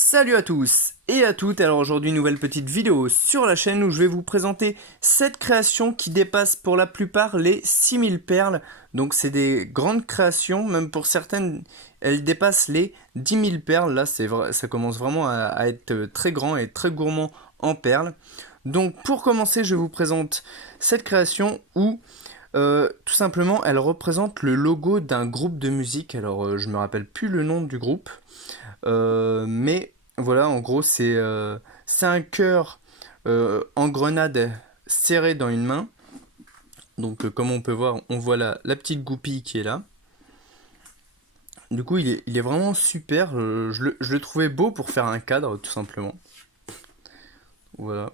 Salut à tous et à toutes, alors aujourd'hui nouvelle petite vidéo sur la chaîne où je vais vous présenter cette création qui dépasse pour la plupart les 6000 perles. Donc c'est des grandes créations, même pour certaines elles dépassent les 10 000 perles. Là c'est vrai, ça commence vraiment à être très grand et très gourmand en perles. Donc pour commencer je vous présente cette création où tout simplement elle représente le logo d'un groupe de musique. Alors je me rappelle plus le nom du groupe. Mais voilà, en gros, c'est un cœur en grenade serré dans une main. Donc, comme on peut voir, on voit la petite goupille qui est là. Du coup, il est vraiment super. Je le trouvais beau pour faire un cadre, tout simplement. Voilà.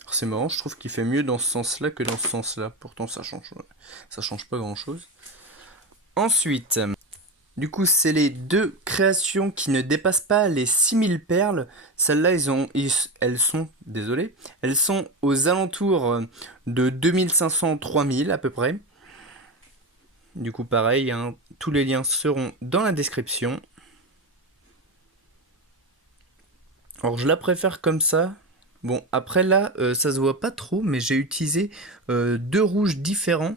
Alors, c'est marrant, je trouve qu'il fait mieux dans ce sens-là que dans ce sens-là. Pourtant, ça change pas grand-chose. Ensuite, du coup, c'est les deux créations qui ne dépassent pas les 6000 perles. Celles-là, elles sont, désolé, elles sont aux alentours de 2500-3000 à peu près. Du coup, pareil, hein, tous les liens seront dans la description. Alors, je la préfère comme ça. Bon, après là, ça se voit pas trop, mais j'ai utilisé deux rouges différents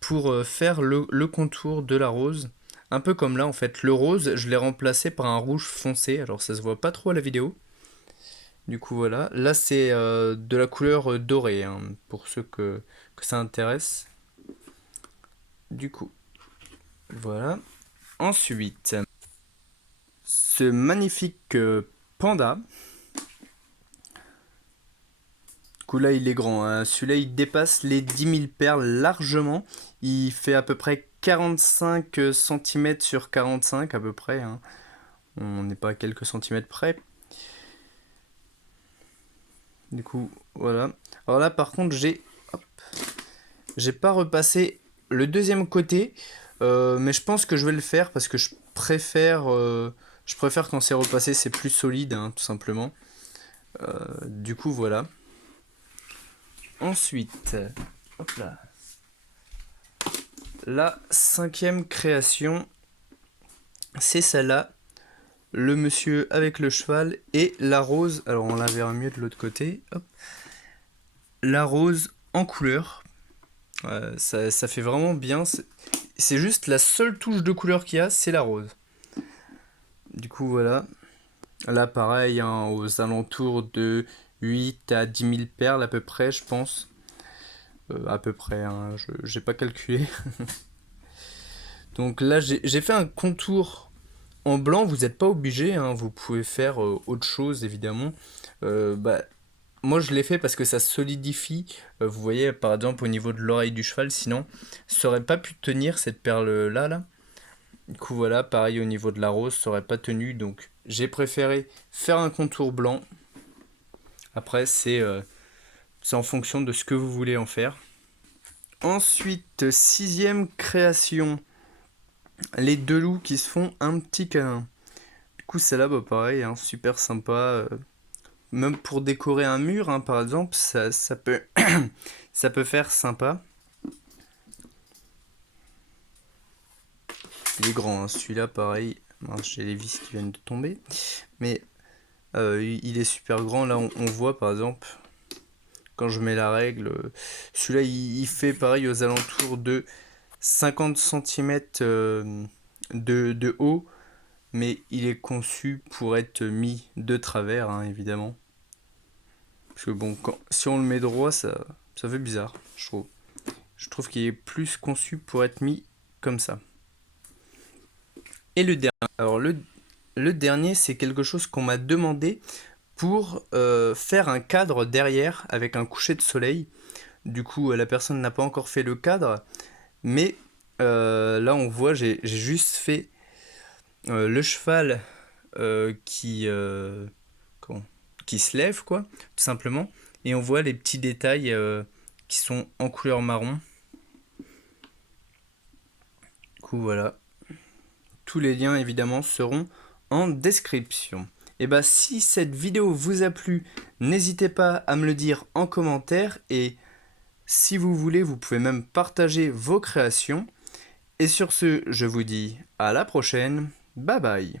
pour faire le contour de la rose. Un peu comme là en fait, le rose je l'ai remplacé par un rouge foncé, alors ça se voit pas trop à la vidéo. Du coup voilà, là c'est de la couleur dorée, hein, pour ceux que ça intéresse. Du coup, voilà. Ensuite, ce magnifique panda. Du coup là il est grand, hein. Celui-là il dépasse les 10 000 perles largement. Il fait à peu près 45 cm sur 45 à peu près, hein. On n'est pas à quelques centimètres près. Du coup, voilà. Alors là, par contre, j'ai pas repassé le deuxième côté, mais je pense que je vais le faire parce que je préfère quand c'est repassé, c'est plus solide, hein, tout simplement. Du coup, voilà. Ensuite, hop là. La cinquième création, c'est celle-là. Le monsieur avec le cheval et la rose. Alors, on la verra mieux de l'autre côté. Hop. La rose en couleur. Ça fait vraiment bien. C'est juste la seule touche de couleur qu'il y a, c'est la rose. Du coup, voilà. Là, pareil, hein, aux alentours de 8 à 10 000 perles à peu près, je pense. À peu près, hein, j'ai pas calculé. Donc là, j'ai fait un contour en blanc. Vous n'êtes pas obligé, hein, vous pouvez faire autre chose, évidemment. Bah, moi, je l'ai fait parce que ça solidifie. Vous voyez, par exemple, au niveau de l'oreille du cheval, sinon, ça aurait pas pu tenir cette perle-là, là. Du coup, voilà, pareil au niveau de la rose, ça aurait pas tenu. Donc, j'ai préféré faire un contour blanc. Après, c'est en fonction de ce que vous voulez en faire. Ensuite, sixième création. Les deux loups qui se font un petit câlin. Du coup, celle-là, bah, pareil, hein, super sympa. Même pour décorer un mur, hein, par exemple, ça peut, ça peut faire sympa. Il est grand, hein, celui-là, pareil. Mince, j'ai les vis qui viennent de tomber. Mais il est super grand. Là, on voit, par exemple, quand je mets la règle, celui-là, il fait pareil aux alentours de 50 cm de haut. Mais il est conçu pour être mis de travers, hein, évidemment. Parce que bon, si on le met droit, ça fait bizarre, je trouve. Je trouve qu'il est plus conçu pour être mis comme ça. Et le dernier, alors le dernier, c'est quelque chose qu'on m'a demandé pour faire un cadre derrière avec un coucher de soleil. Du coup, la personne n'a pas encore fait le cadre, mais là on voit, j'ai juste fait le cheval qui, comment, qui se lève, quoi, tout simplement. Et on voit les petits détails qui sont en couleur marron. Du coup, voilà. Tous les liens, évidemment, seront en description. Et bah, si cette vidéo vous a plu, n'hésitez pas à me le dire en commentaire. Et si vous voulez, vous pouvez même partager vos créations. Et sur ce, je vous dis à la prochaine. Bye bye.